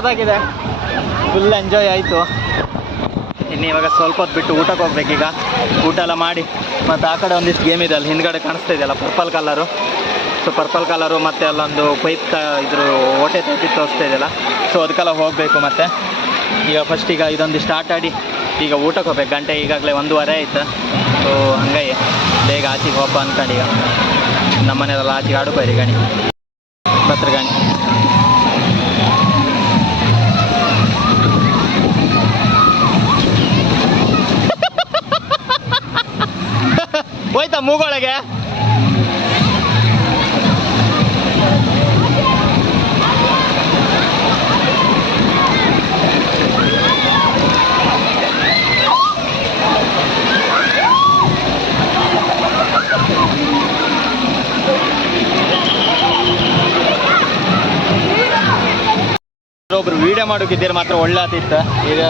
ಸಕ್ಕತ್ತಾಗಿದೆ full enjoy ಆಯಿತು. ಇನ್ನು ಇವಾಗ ಸ್ವಲ್ಪ ಹೊತ್ತು ಬಿಟ್ಟು ಊಟಕ್ಕೆ ಹೋಗ್ಬೇಕೀಗ ಊಟ ಎಲ್ಲ ಮಾಡಿ. ಮತ್ತು ಆ ಕಡೆ ಒಂದಿಷ್ಟು ಗೇಮ್ ಇದೆ ಅಲ್ಲಿ ಹಿಂದ್ಗಡೆ ಕಾಣಿಸ್ತಾ ಇದೆಯಲ್ಲ purple colour so purple colour ಮತ್ತು ಅಲ್ಲೊಂದು ಪೈಪ್ ತ ಇದ್ರ ಓಟೆ ತಪ್ಪಿ ತೋರಿಸ್ತಾ ಇದೆಯಲ್ಲ ಸೊ ಅದಕ್ಕೆಲ್ಲ ಹೋಗಬೇಕು ಮತ್ತು. ಈಗ ಫಸ್ಟ್ ಈಗ ಇದೊಂದು ಸ್ಟಾರ್ಟ್ ಆಡಿ ಈಗ ಊಟಕ್ಕೆ ಹೋಗ್ಬೇಕು. ಗಂಟೆ ಈಗಾಗಲೇ ಒಂದೂವರೆ ಆಯಿತು. ಸೊ ಹಂಗಾಗಿ ಬೇಗ ಆಚೆಗೆ ಹೋಗಪ್ಪ ಅಂದ್ಕೊಂಡು ಈಗ. ನಮ್ಮ ಮನೆಯಲ್ಲ ಆಚೆಗೆ ಆಡ್ಕೋರಿ ಗಣಿ. ಭತ್ರ ಗಣಿ. talaga? ಒಬ್ರು ವಿಡಿಯೋ ಮಾಡೋಕಿದ್ದೀರಿ ಮಾತ್ರ ಒಳ್ಳೆ ಆತಿತ್ತು ಈಗ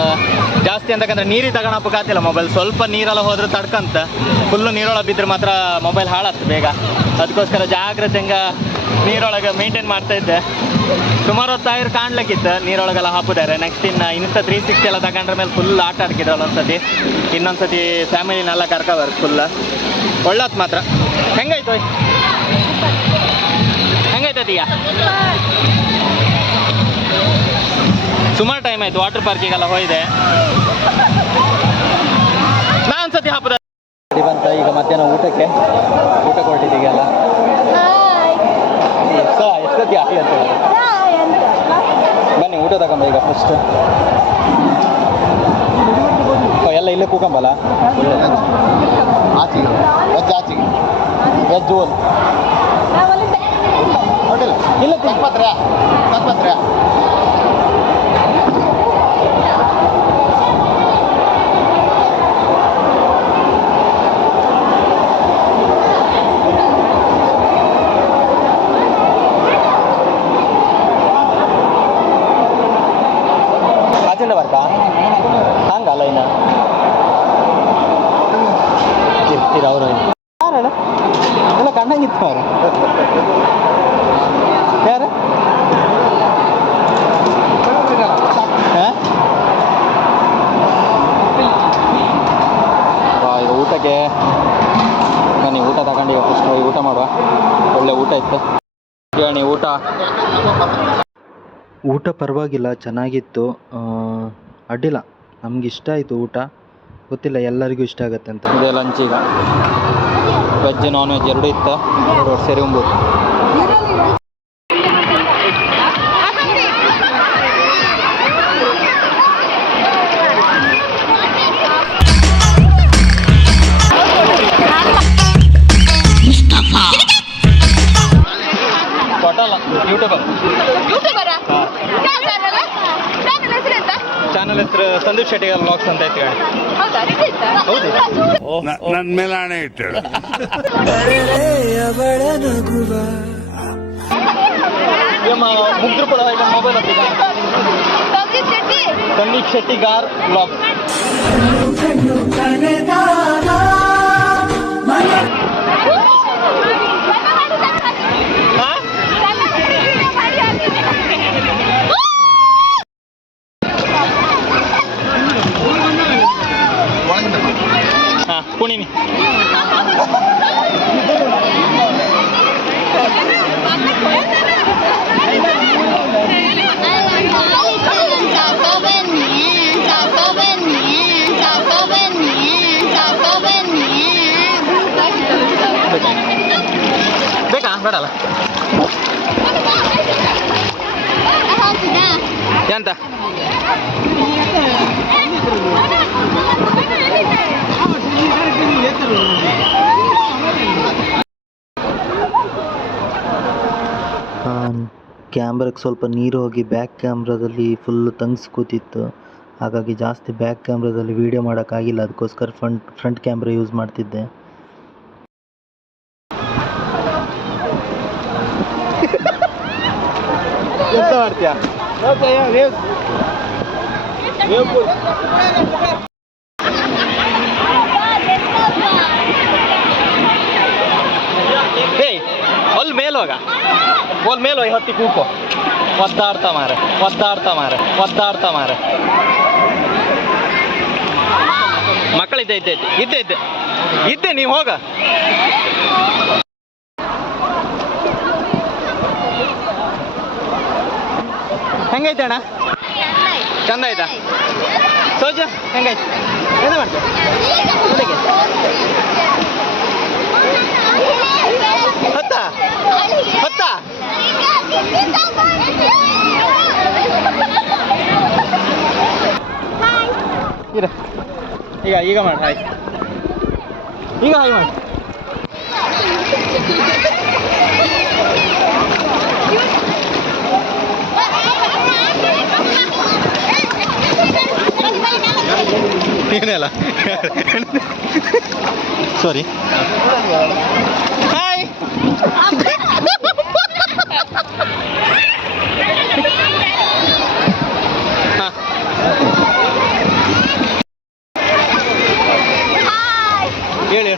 ಜಾಸ್ತಿ ಅಂತಕ್ಕಂದ್ರೆ ನೀರಿಗೆ ತಗೊಳಪ್ಪಕ್ಕಾತಿಲ್ಲ ಮೊಬೈಲ್ ಸ್ವಲ್ಪ ನೀರೆಲ್ಲ ಹೋದ್ರೆ ತಡ್ಕಂತ. ಫುಲ್ಲು ನೀರೊಳಗೆ ಬಿದ್ದರೆ ಮಾತ್ರ ಮೊಬೈಲ್ ಹಾಳಾಗ್ತದೆ ಬೇಗ ಅದಕ್ಕೋಸ್ಕರ ಜಾಗ್ರತೆಂಗ ನೀರೊಳಗೆ ಮೇಂಟೈನ್ ಮಾಡ್ತಾ ಇದ್ದೆ. ಸುಮಾರು ಹೊತ್ತು ಸಾವಿರ ಕಾಣ್ಲಿಕ್ಕಿತ್ತು. ನೀರೊಳಗೆಲ್ಲ ಹಾಕಿದ್ದಾರೆ ನೆಕ್ಸ್ಟ್ ಇನ್ನು ಇನ್ಸ್ಟ ತ್ರೀ ಸಿಕ್ಸ್ಟಿ ಎಲ್ಲ ತಗೊಂಡ್ರ ಮೇಲೆ ಫುಲ್ ಆಟ ಆಡ್ಕಿದ್ರು ಒಂದ್ಸತಿ. ಇನ್ನೊಂದ್ಸತಿ ಫ್ಯಾಮಿಲಿನೆಲ್ಲ ಕರ್ಕೊಬಾರ್ದು ಫುಲ್ ಒಳ್ಳಾತ್ ಮಾತ್ರ. ಹೆಂಗಾಯ್ತು? ಹೆಂಗಾಯ್ತದ ಈಗ ಸುಮಾರು ಟೈಮ್ ಆಯ್ತು ವಾಟರ್ ಪಾರ್ಕಿಗೆಲ್ಲ ಹೋಗಿದೆ ನಾನು ಸತಿ ಹಬ್ಬದ ಬಂತ ಈಗ ಮಧ್ಯಾಹ್ನ ಊಟಕ್ಕೆ? ಊಟ ಕೊಟ್ಟಿದ್ದೀಗಲ್ಲ ಎಷ್ಟು ಎಷ್ಟೊತ್ತಿ ಆಗಿ ಅಂತ ಬನ್ನಿ ಊಟ ತಗೊಂಬ ಈಗ ಫಸ್ಟ್ ಎಲ್ಲ ಇಲ್ಲೇ ಕೂಕಂಬಲ್ಲ? ಆಚೆಗೆ ವೆಜ್ ಆಚೆಗೆ. ವೆಜ್ ಓಲ್ ಹೋಟೆಲ್ ಇಲ್ಲ ತಪ್ಪತ್ರ ತಪ್ಪತ್ರ ಆಚೆಂದ ಬರ್ತಾ ಹಂಗಲ್ಲ ಇನ್ನ ಇರ ಅವರು ಯಾರಣ್ಣ ಎಲ್ಲ ಕಣ್ಣಂಗಿತ್ತು ಅವ್ರು ಯಾರು ಹಾ? ವಾ, ಈಗ ಊಟಕ್ಕೆ ಬನ್ನಿ ಊಟ ತಗೊಂಡು ಇವಾಗ ಫಸ್ಟ್ ಹೋಗಿ ಊಟ ಮಾಡುವ. ಒಳ್ಳೆ ಊಟ ಇತ್ತು. ಬಿರಿಯಾನಿ ಊಟ. ಊಟ ಪರವಾಗಿಲ್ಲ ಚೆನ್ನಾಗಿತ್ತು. ಅಡ್ಡಿಲ್ಲ. ನಮ್ಗೆ ಇಷ್ಟ ಆಯಿತು ಊಟ. ಗೊತ್ತಿಲ್ಲ ಎಲ್ಲರಿಗೂ ಇಷ್ಟ ಆಗುತ್ತೆ ಅಂತ. ಇದೆ ಲಂಚ್ ಈಗ. ವೆಜ್ ನಾನ್ ವೆಜ್ ಎರಡೂ ಇತ್ತು ಸೇರಿ ಉಂಬೋದು ಟೋಟಲ್ ಯೂಟ್ಯೂಬರ್. ಯೂಟ್ಯೂಬರಾ? ಚಾನಲ್ ಚಾನಲ್ ಹೆಸರು ಎಂತ? ಚಾನಲ್ ಹೆಸರು ಸಂದೀಪ್ ಶೆಟ್ಟಿಗರ್ ಬ್ಲಾಗ್ಸ್ ಅಂತ ಐತಿ ಹೌದಾ ನನ್ನ ಮೇಲೆ ಹಣೆ ಇಟ್ಟು ಮುಗ್ರು ಕೂಡ ಈಗ ಮೊಬೈಲ್ ಸಂದೀಪ್ ಶೆಟ್ಟಿ? ಸಂದೀಪ್ ಶೆಟ್ಟಿಗಾರ್ ಬ್ಲಾಗ್ಸ್ ಕ್ಯಾಮ್ರಕ್ಕೆ ಸ್ವಲ್ಪ ನೀರು ಹೋಗಿ ಬ್ಯಾಕ್ ಕ್ಯಾಮ್ರದಲ್ಲಿ ಫುಲ್ ತಂಗ್ಸ್ ಕೂತಿತ್ತು. ಹಾಗಾಗಿ ಜಾಸ್ತಿ ಬ್ಯಾಕ್ ಕ್ಯಾಮ್ರಾದಲ್ಲಿ ವೀಡಿಯೋ ಮಾಡೋಕ್ಕಾಗಿಲ್ಲ. ಅದಕ್ಕೋಸ್ಕರ ಫ್ರಂಟ್ ಫ್ರಂಟ್ ಕ್ಯಾಮ್ರಾ ಯೂಸ್ ಮಾಡ್ತಿದ್ದೆ. ಅಲ್ಲಿ ಮೇಲ್ ಅಲ್ಲಿ ಮೇಲ್ ಹೋಗಿ ಹತ್ತಿ ಕೂಕೋ ಒದ್ದಾಡ್ತಾ ಮಾರ ಒದ್ದಾಡ್ತಾ ಮಾರೆ ಒದ್ದಾಡ್ತಾ ಮಾರ ಮಕ್ಕಳಿದ್ದೆ ಇದ್ದೆ ಇದ್ದೆ ಇದ್ದೆ ಇದ್ದೆ ನೀವು ಹೋಗ ಹೆಂಗೈತೆ ಅಣ್ಣ ಚಂದ ಆಯ್ತಾ ಸೋಜ ಹೆಂಗೈತೆ ಏನು ಮಾಡ್ತೀಯ ನೋಡಿಗೆ ಹತ್ತ ಹತ್ತ ಇರ ಈಗ ಈಗ ಮಾಡಿ ಹಾಯ್ ಈಗ ಹಾಯ್ ಮಾಡಿ ಏನೆಲ್ಲ ಸಾರಿ ಹಾಯ್ ಹೇಳಿ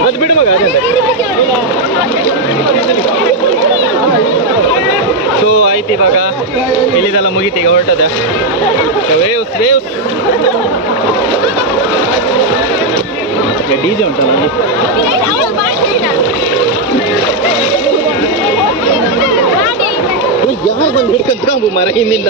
ಅದು ಬಿಡು ಮಗ ಅದೇ ಸೊ ಆಯ್ತು ಇವಾಗ ಇಲ್ಲಿದೆಲ್ಲ ಮುಗೀತು ಈಗ ಹೊರಟದ ವೇವ್ಸ್ ವೇವ್ಸ್ ಡಿ ಜೆ ಉಂಟಲ್ಲ ಅಲ್ಲಿ ಯಾರು ಬಂದು ಹಿಡ್ಕೊಂತ ಮರ ಹಿಂದಿಂದ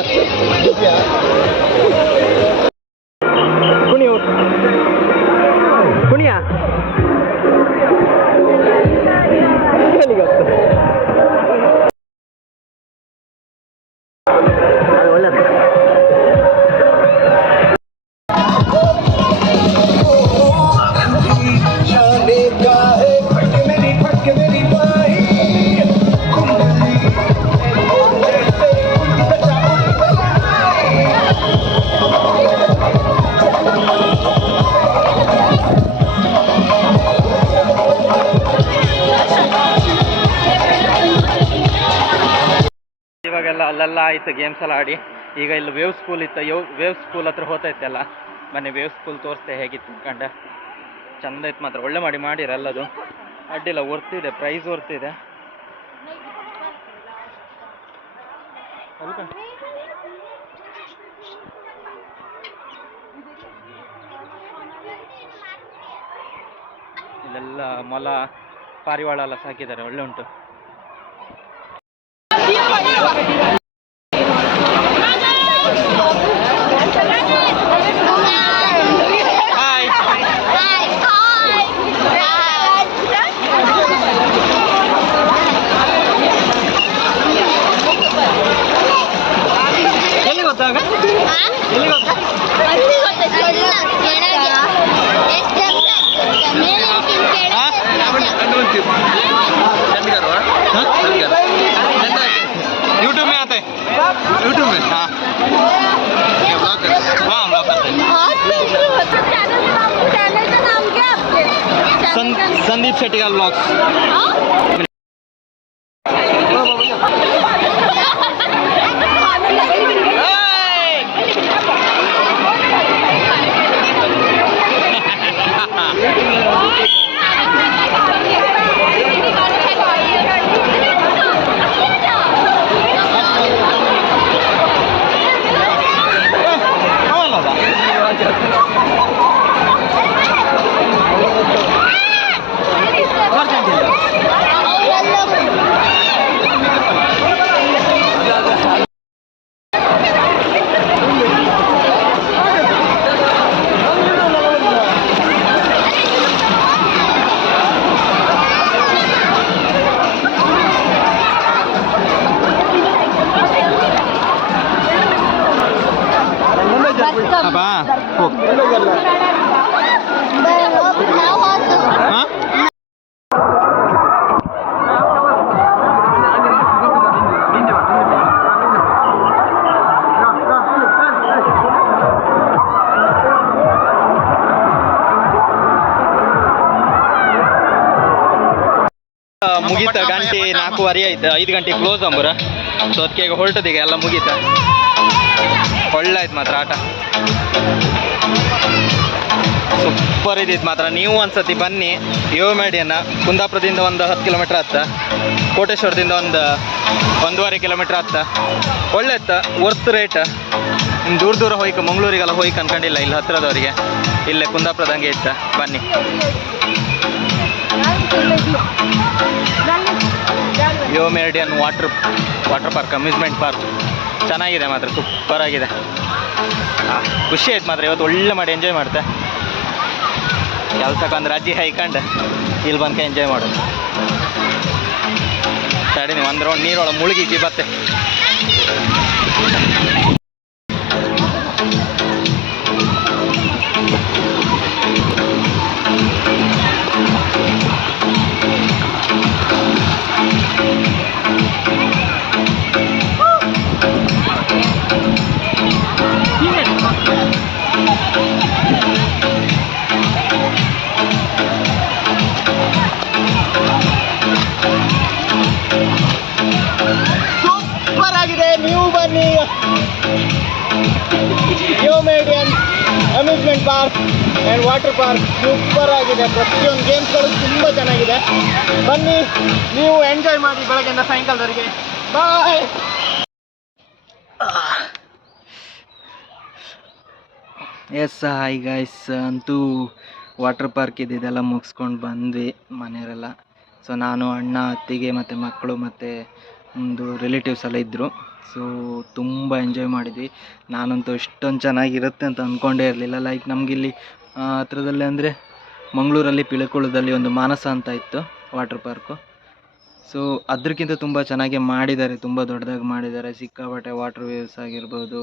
ಅಲ್ಲೆಲ್ಲ, ಆಯ್ತು ಗೇಮ್ಸ್ ಎಲ್ಲ ಆಡಿ. ಈಗ ಇಲ್ಲಿ ವೇವ್ ಸ್ಕೂಲ್ ಇತ್ತು, ಯೋ ವೇವ್ ಸ್ಕೂಲ್ ಹತ್ರ ಹೋತೈತೆಲ್ಲ ಮನೆ ವೇವ್ ಸ್ಕೂಲ್ ತೋರಿಸ್ತೆ ಹೇಗಿತ್ತು ಕಂಡ ಚಂದ ಇತ್ತು ಮಾತ್ರ. ಒಳ್ಳೆ ಮಾಡಿ ಮಾಡಿರ ಎಲ್ಲದು ಅಡ್ಡಿಲ್ಲ, ವರ್ತಿದೆ ಪ್ರೈಸ್ ಅಲ್ಕ? ಇಲ್ಲೆಲ್ಲ ಮೊಲ, ಪಾರಿವಾಳ ಎಲ್ಲ ಸಾಕಿದ್ದಾರೆ, ಒಳ್ಳೆ ಉಂಟು. ডিপ সেটিকাল ಬಾ. ಗಂಟೆ ನಾಲ್ಕೂವರೆ ಆಯ್ತು ಐದು ಗಂಟೆ ಕ್ಲೋಸ್ ಅಂಬುರ. ಸೊ ಅದಕ್ಕೆ ಈಗ ಹೊರಟದೀಗ ಎಲ್ಲ ಮುಗೀತ? ಒಳ್ಳೆ ಆಯ್ತು ಮಾತ್ರ, ಆಟ. ಸೂಪರ್ ಇದ್ದಿತ್ತು ಮಾತ್ರ. ನೀವು ಒಂದ್ಸತಿ ಬನ್ನಿ, ಯೋಮೇಡಿಯನ್ನ ಕುಂದಾಪುರದಿಂದ ಒಂದು ಹತ್ತು ಕಿಲೋಮೀಟ್ರ್ ಹತ್ತ ಕೋಟೇಶ್ವರದಿಂದ ಒಂದು ಒಂದೂವರೆ ಕಿಲೋಮೀಟ್ರ್ ಹತ್ತ ಒಳ್ಳೆ ಇತ್ತ ವರ್ತ್ ರೇಟ್ ಇನ್ನು ದೂರ ದೂರ ಹೋಯ್ಕ, ಮಂಗಳೂರಿಗೆಲ್ಲ ಹೋಯ್ಕ ಅನ್ಕೊಂಡಿಲ್ಲ, ಇಲ್ಲಿ ಹತ್ತಿರದವರಿಗೆ. ಇಲ್ಲೇ ಕುಂದಾಪುರದಂಗೆ ಇತ್ತ. ಬನ್ನಿ. Yo Meridian water water park amusement park ಚೆನ್ನಾಗಿದೆ ಮಾತ್ರ ಸೂಪರ್ ಆಗಿದೆ. ಖುಷಿ ಆಯ್ತು ಮಾತ್ರ, ಇವತ್ತು ಒಳ್ಳೆ ಮಾಡಿ ಎಂಜಾಯ್ ಮಾಡ್ತೆ. ಕೆಲ್ಸಕ್ಕೊಂದು ರಜೆ ಹೈಕಂಡು, ಇಲ್ಲಿ ಬಂದ್ಕೆ ಎಂಜಾಯ್ ಮಾಡು ತಡಿ ಒಂದು ರೌಂಡ್ ನೀರೊಳಗೆ ಮುಳುಗಿ ಬತ್ತೆ. Park and water park super ಆಗಿದೆ. ಪ್ರತಿಯೊಂದು ಗೇಮ್ಸ್ಗಳು ತುಂಬ ಚೆನ್ನಾಗಿದೆ. ಬನ್ನಿ, ನೀವು ಎಂಜಾಯ್ ಮಾಡಿ ಬೆಳಗ್ಗೆಯಿಂದ ಸಾಯಂಕಾಲದವರೆಗೆ. ಬಾಯ್ ಎಸ್ ಹಾಯ್ ಗಾಯ್ಸ್ ಅಂತೂ ವಾಟರ್ ಪಾರ್ಕ್ ಇದೆಲ್ಲ ಮುಗಿಸ್ಕೊಂಡು ಬಂದ್ವಿ ಮನೆಯವರೆಲ್ಲ. ಸೊ ನಾನು, ಅಣ್ಣ, ಅತ್ತಿಗೆ ಮತ್ತು ಮಕ್ಕಳು ಮತ್ತು ಒಂದು ರಿಲೇಟಿವ್ಸ್ ಎಲ್ಲ ಇದ್ದರು ಸೊ ತುಂಬ ಎಂಜಾಯ್ ಮಾಡಿದ್ವಿ. ನಾನಂತೂ ಇಷ್ಟೊಂದು ಚೆನ್ನಾಗಿರುತ್ತೆ ಅಂತ ಅಂದ್ಕೊಂಡೇ ಇರಲಿಲ್ಲ. ಲೈಕ್ ನಮಗಿಲ್ಲಿ ಹತ್ರದಲ್ಲಿ ಅಂದರೆ ಮಂಗಳೂರಲ್ಲಿ ಪಿಳಕುಳದಲ್ಲಿ ಒಂದು ಮಾನಸ ಅಂತ ಇತ್ತು ವಾಟರ್ ಪಾರ್ಕು ಸೊ ಅದಕ್ಕಿಂತ ತುಂಬ ಚೆನ್ನಾಗಿ ಮಾಡಿದ್ದಾರೆ. ತುಂಬ ದೊಡ್ಡದಾಗಿ ಮಾಡಿದ್ದಾರೆ. ಸಿಕ್ಕಾಪಟ್ಟೆ ವಾಟರ್ ವೇವ್ಸ್ ಆಗಿರ್ಬೋದು,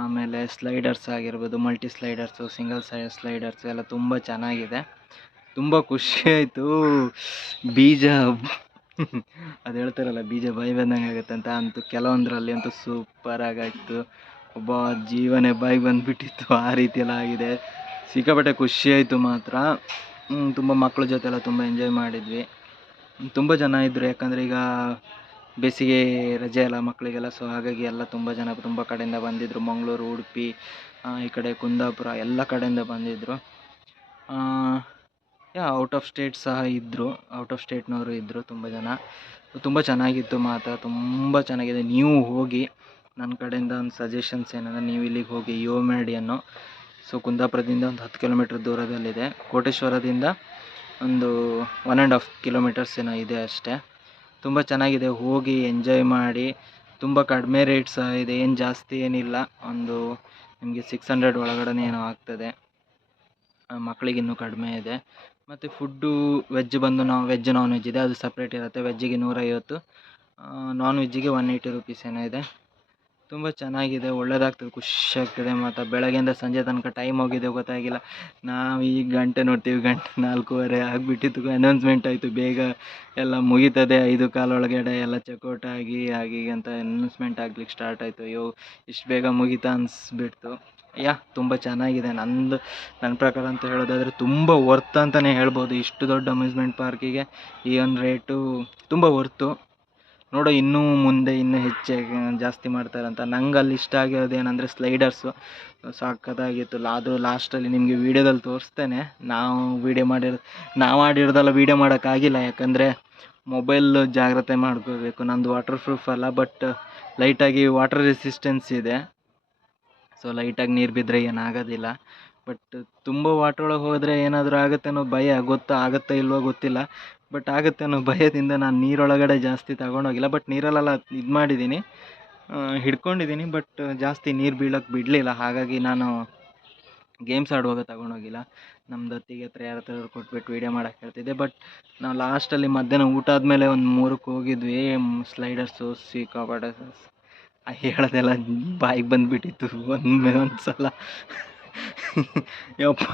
ಆಮೇಲೆ ಸ್ಲೈಡರ್ಸ್ ಆಗಿರ್ಬೋದು ಮಲ್ಟಿ ಸ್ಲೈಡರ್ಸು ಸಿಂಗಲ್ ಸೈ ಸ್ಲೈಡರ್ಸ್ ಎಲ್ಲ ತುಂಬ ಚೆನ್ನಾಗಿದೆ. ತುಂಬ ಖುಷಿ ಆಯಿತು. ಬೀಜ ಅದು ಹೇಳ್ತಾರಲ್ಲ, ಬೀಜ ಬಾಯಿ ಬಂದಂಗೆ ಆಗುತ್ತೆ ಅಂತ. ಅಂತೂ ಕೆಲವೊಂದರಲ್ಲಿ ಅಂತೂ ಸೂಪರ್ ಆಯಿತು ಒಬ್ಬ ಜೀವನೇ ಬಾಯಿಗೆ ಬಂದುಬಿಟ್ಟಿತ್ತು. ಆ ರೀತಿ ಎಲ್ಲ ಆಗಿದೆ. ಸಿಕ್ಕಾಪಟ್ಟೆ ಖುಷಿ ಆಯಿತು ಮಾತ್ರ. ತುಂಬ ಮಕ್ಕಳ ಜೊತೆ ಎಲ್ಲ ತುಂಬ ಎಂಜಾಯ್ ಮಾಡಿದ್ವಿ. ತುಂಬ ಜನ ಇದ್ದರು ಯಾಕಂದರೆ ಈಗ ಬೇಸಿಗೆ ರಜೆ ಎಲ್ಲ ಮಕ್ಕಳಿಗೆಲ್ಲ ಸೊ ಹಾಗಾಗಿ ಎಲ್ಲ ತುಂಬ ಜನ ತುಂಬ ಕಡೆಯಿಂದ ಬಂದಿದ್ದರು ಮಂಗಳೂರು, ಉಡುಪಿ ಈ ಕಡೆ ಕುಂದಾಪುರ ಎಲ್ಲ ಕಡೆಯಿಂದ ಬಂದಿದ್ದರು ಯಾ ಔಟ್ ಆಫ್ ಸ್ಟೇಟ್ ಸಹ ಇದ್ದರು ಔಟ್ ಆಫ್ ಸ್ಟೇಟ್ನವರು ಇದ್ದರು ತುಂಬ ಜನ. ತುಂಬ ಚೆನ್ನಾಗಿತ್ತು ಮಾತ್ರ ತುಂಬ ಚೆನ್ನಾಗಿದೆ. ನೀವು ಹೋಗಿ ನನ್ನ ಕಡೆಯಿಂದ ಒಂದು ಸಜೆಷನ್ಸ್ ಏನಂದರೆ ನೀವು ಇಲ್ಲಿಗೆ ಹೋಗಿ ಯೋಮೇಡಿಯನ್ನು ಸೊ ಕುಂದಾಪುರದಿಂದ ಒಂದು ಹತ್ತು ಕಿಲೋಮೀಟ್ರ್ ದೂರದಲ್ಲಿದೆ. ಕೋಟೇಶ್ವರದಿಂದ ಒಂದು ಒನ್ ಆ್ಯಂಡ್ ಹಾಫ್ ಕಿಲೋಮೀಟರ್ಸ್ ಏನೋ ಇದೆ ಅಷ್ಟೇ. ತುಂಬ ಚೆನ್ನಾಗಿದೆ. ಹೋಗಿ ಎಂಜಾಯ್ ಮಾಡಿ. ತುಂಬ ಕಡಿಮೆ ರೇಟ್ ಸಹ ಇದೆ. ಏನು ಜಾಸ್ತಿ ಏನಿಲ್ಲ. ಒಂದು ನಿಮಗೆ ಸಿಕ್ಸ್ ಹಂಡ್ರೆಡ್ ಒಳಗಡೆ ಏನೋ ಆಗ್ತದೆ. ಮಕ್ಕಳಿಗಿನ್ನೂ ಕಡಿಮೆ ಇದೆ. ಮತ್ತು ಫುಡ್ಡು ವೆಜ್ ಬಂದು ನಾವು ವೆಜ್ ನಾನ್ ವೆಜ್ ಇದೆ. ಅದು ಸಪ್ರೇಟ್ ಇರುತ್ತೆ. ವೆಜ್ಜಿಗೆ ನೂರೈವತ್ತು. ನಾನ್ ವೆಜ್ಜಿಗೆ ಒನ್ ಏಯ್ಟಿ ರುಪೀಸ್ ಏನೋ ಇದೆ. ತುಂಬ ಚೆನ್ನಾಗಿದೆ. ಒಳ್ಳೆಯದಾಗ್ತದೆ ಖುಷಿ ಆಗ್ತದೆ ಮತ್ತು ಬೆಳಗ್ಗೆಯಿಂದ ಸಂಜೆ ತನಕ ಟೈಮ್ ಹೋಗಿದೆ. ಗೊತ್ತಾಗಿಲ್ಲ. ನಾವು ಈಗ ಗಂಟೆ ನೋಡ್ತೀವಿ. ಗಂಟೆ ನಾಲ್ಕೂವರೆ ಆಗಿಬಿಟ್ಟಿತ್ತು. ಅನೌನ್ಸ್ಮೆಂಟ್ ಆಯಿತು. ಬೇಗ ಎಲ್ಲ ಮುಗೀತದೆ. ಐದು ಕಾಲೊಳಗಡೆ ಎಲ್ಲ ಚೆಕ್ಔಟ್ ಆಗಿ ಆಗಿ ಅಂತ ಅನೌನ್ಸ್ಮೆಂಟ್ ಆಗ್ಲಿಕ್ಕೆ ಸ್ಟಾರ್ಟ್ ಆಯಿತು. ಅಯ್ಯೋ, ಇಷ್ಟು ಬೇಗ ಮುಗೀತಾ ಅನಿಸ್ಬಿಡ್ತು. ಯಾ, ತುಂಬ ಚೆನ್ನಾಗಿದೆ. ನಂದು ನನ್ನ ಪ್ರಕಾರ ಅಂತ ಹೇಳೋದಾದರೆ ತುಂಬ ವರ್ತ್ ಅಂತಲೇ ಹೇಳ್ಬೋದು. ಇಷ್ಟು ದೊಡ್ಡ ಅಮ್ಯೂಸ್ಮೆಂಟ್ ಪಾರ್ಕಿಗೆ ಈ ಒಂದು ರೇಟು ತುಂಬ ವರ್ತು ನೋಡೋ, ಇನ್ನೂ ಮುಂದೆ, ಇನ್ನೂ ಹೆಚ್ಚಾಗಿ ಜಾಸ್ತಿ ಮಾಡ್ತಾರಂತ ನಂಗೆ ಅಲ್ಲಿ ಇಷ್ಟ ಆಗಿರೋದು ಏನಂದರೆ ಸ್ಲೈಡರ್ಸು ಸಕ್ಕತ್ತಾಗಿತ್ತು ಅದು ಲಾಸ್ಟಲ್ಲಿ ನಿಮಗೆ ವೀಡಿಯೋದಲ್ಲಿ ತೋರಿಸ್ತೇನೆ. ನಾವು ವೀಡಿಯೋ ಮಾಡಿರೋ, ನಾವು ಆಡಿರೋದೆಲ್ಲ ವೀಡಿಯೋ ಮಾಡೋಕ್ಕಾಗಿಲ್ಲ ಯಾಕಂದರೆ ಮೊಬೈಲ್ ಜಾಗ್ರತೆ ಮಾಡ್ಕೋಬೇಕು. ನಂದು ವಾಟರ್ ಪ್ರೂಫ್ ಅಲ್ಲ ಬಟ್ ಲೈಟಾಗಿ ವಾಟರ್ ರೆಸಿಸ್ಟೆನ್ಸ್ ಇದೆ. ಸೊ ಲೈಟಾಗಿ ನೀರು ಬಿದ್ದರೆ ಏನಾಗೋದಿಲ್ಲ. ಬಟ್ ತುಂಬ ವಾಟ್ರ್ ಒಳಗೆ ಹೋದರೆ ಏನಾದರೂ ಆಗುತ್ತೆ ಅನ್ನೋ ಭಯ ಗೊತ್ತಾ, ಆಗುತ್ತೋ ಇಲ್ವೋ ಗೊತ್ತಿಲ್ಲ. ಬಟ್ ಆಗುತ್ತೆ ಅನ್ನೋ ಭಯದಿಂದ ನಾನು ನೀರೊಳಗಡೆ ಜಾಸ್ತಿ ತಗೊಂಡೋಗಿಲ್ಲ ಬಟ್ ನೀರಲ್ಲೆಲ್ಲ ಇದು ಮಾಡಿದ್ದೀನಿ. ಹಿಡ್ಕೊಂಡಿದ್ದೀನಿ. ಬಟ್ ಜಾಸ್ತಿ ನೀರು ಬೀಳೋಕ್ಕೆ ಬಿಡಲಿಲ್ಲ. ಹಾಗಾಗಿ ನಾನು ಗೇಮ್ಸ್ ಆಡುವಾಗ ತಗೊಂಡೋಗಿಲ್ಲ ನಮ್ಮ ದತ್ತಿಗೆ ಹತ್ರ ಯಾರ ಹತ್ರ ಕೊಟ್ಬಿಟ್ಟು ವೀಡಿಯೋ ಮಾಡೋಕ್ಕೆ ಹೇಳ್ತಿದ್ದೆ. ಬಟ್ ನಾವು ಲಾಸ್ಟಲ್ಲಿ ಮಧ್ಯಾಹ್ನ ಊಟ ಆದಮೇಲೆ ಒಂದು ಮೂರಕ್ಕೆ ಹೋಗಿದ್ವಿ. ಸ್ಲೈಡರ್ಸು ಸಿಕ್ಕಾಪಟ್ಟೆ ಹೇಳೋದೆಲ್ಲ ಬಾಯಿಗೆ ಬಂದುಬಿಟ್ಟಿತ್ತು ಒಂದು ಒಂದು ಸಲ ಯಪ್ಪ,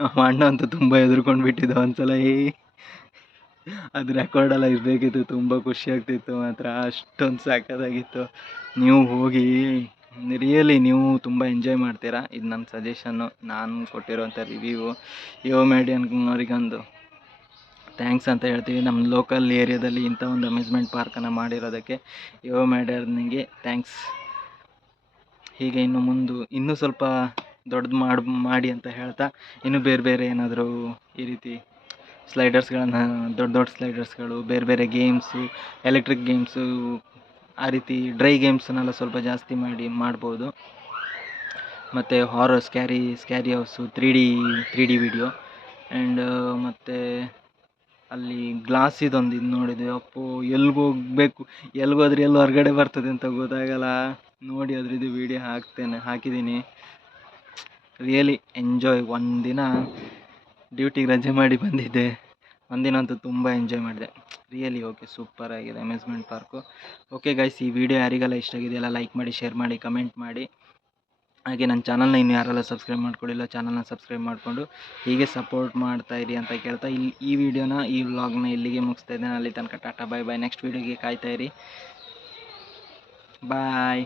ನಮ್ಮ ಅಣ್ಣ ಅಂತೂ ತುಂಬ ಹೆದರ್ಕೊಂಡು ಬಿಟ್ಟಿದ್ದ ಒಂದು ಸಲ ಏ. ಅದು ರೆಕಾರ್ಡೆಲ್ಲ ಇರಬೇಕಿತ್ತು, ತುಂಬ ಖುಷಿ ಆಗ್ತಿತ್ತು ಮಾತ್ರ, ಅಷ್ಟೊಂದು ಸಾಕದಾಗಿತ್ತು. ನೀವು ಹೋಗಿ ರಿಯಲಿ ನೀವು ತುಂಬ ಎಂಜಾಯ್ ಮಾಡ್ತೀರಾ? ಇದು ನನ್ನ ಸಜೆಷನ್ನು ನಾನು ಕೊಟ್ಟಿರೋಂಥ ರಿವ್ಯೂ ಯೋ ಮೇಡಿಯನ್ವರಿಗೊಂದು ಥ್ಯಾಂಕ್ಸ್ ಅಂತ ಹೇಳ್ತೀವಿ. ನಮ್ಮ ಲೋಕಲ್ ಏರಿಯಾದಲ್ಲಿ ಇಂಥ ಒಂದು ಅಮ್ಯೂಸ್ಮೆಂಟ್ ಪಾರ್ಕನ್ನು ಮಾಡಿರೋದಕ್ಕೆ. ಯೋ ಮೇಡರ್ನಿಗೆ ಥ್ಯಾಂಕ್ಸ್. ಹೀಗೆ ಇನ್ನು ಮುಂದೆ, ಇನ್ನೂ ಸ್ವಲ್ಪ ದೊಡ್ಡದು ಮಾಡಿ ಮಾಡಿ ಅಂತ ಹೇಳ್ತಾ, ಇನ್ನೂ ಬೇರೆ ಬೇರೆ ಏನಾದರೂ ಈ ರೀತಿ ಸ್ಲೈಡರ್ಸ್ಗಳನ್ನು ದೊಡ್ಡ ದೊಡ್ಡ ಸ್ಲೈಡರ್ಸ್ಗಳು ಬೇರೆ ಬೇರೆ ಗೇಮ್ಸು ಎಲೆಕ್ಟ್ರಿಕ್ ಗೇಮ್ಸು ಆ ರೀತಿ ಡ್ರೈ ಗೇಮ್ಸನ್ನೆಲ್ಲ ಸ್ವಲ್ಪ ಜಾಸ್ತಿ ಮಾಡಿ ಮಾಡ್ಬೋದು. ಮತ್ತು horror scary scary house three D three D video and ಮತ್ತು ಅಲ್ಲಿ ಗ್ಲಾಸ್ ಇದೊಂದು ಇದು ನೋಡಿದ್ವಿ. ಅಪ್ಪೋ, ಎಲ್ಗೆ ಹೋಗ್ಬೇಕು? ಎಲ್ಗೋದ್ರೆ ಎಲ್ಲಿ ಹೊರಗಡೆ ಬರ್ತದೆ ಅಂತ ಗೊತ್ತಾಗಲ್ಲ. ನೋಡಿ ಅದ್ರದ್ದು ವೀಡಿಯೋ ಹಾಕ್ತೇನೆ ಹಾಕಿದ್ದೀನಿ ರಿಯಲಿ ಎಂಜಾಯ್ ಒಂದಿನ ಡ್ಯೂಟಿಗೆ ರಜೆ ಮಾಡಿ ಬಂದಿದ್ದೆ. ಒಂದಿನ ಅಂತೂ ತುಂಬ ಎಂಜಾಯ್ ಮಾಡಿದೆ. ರಿಯಲಿ ಓಕೆ ಸೂಪರ್ ಆಗಿದೆ. ಅಮ್ಯೂಸ್ಮೆಂಟ್ ಪಾರ್ಕು ಓಕೆ ಗೈಸ್ ಈ ವಿಡಿಯೋ ಯಾರಿಗೆಲ್ಲ ಇಷ್ಟ ಆಗಿದೆಯಲ್ಲ ಲೈಕ್ ಮಾಡಿ ಶೇರ್ ಮಾಡಿ ಕಮೆಂಟ್ ಮಾಡಿ. ಹಾಗೆ ನನ್ನ ಚಾನಲ್ನ ಇನ್ನು ಯಾರೆಲ್ಲ ಸಬ್ಸ್ಕ್ರೈಬ್ ಮಾಡ್ಕೊಳ್ಳಿಲ್ಲ ಚಾನಲ್ನ ಸಬ್ಸ್ಕ್ರೈಬ್ ಮಾಡಿಕೊಂಡು ಹೀಗೆ ಸಪೋರ್ಟ್ ಮಾಡ್ತಾ ಇರಿ ಅಂತ ಕೇಳ್ತಾ ಇಲ್ಲಿ ಈ ವಿಡಿಯೋನ, ಈ ವ್ಲಾಗ್ನ ಇಲ್ಲಿಗೆ ಮುಗಿಸ್ತಾ ಇದ್ದೇನೆ. ಅಲ್ಲಿ ತನಕ ಟಾಟಾ ಬಾಯ್ ಬಾಯ್ ನೆಕ್ಸ್ಟ್ ವೀಡಿಯೋಗೆ ಕಾಯ್ತಾ ಇರಿ. ಬಾಯ್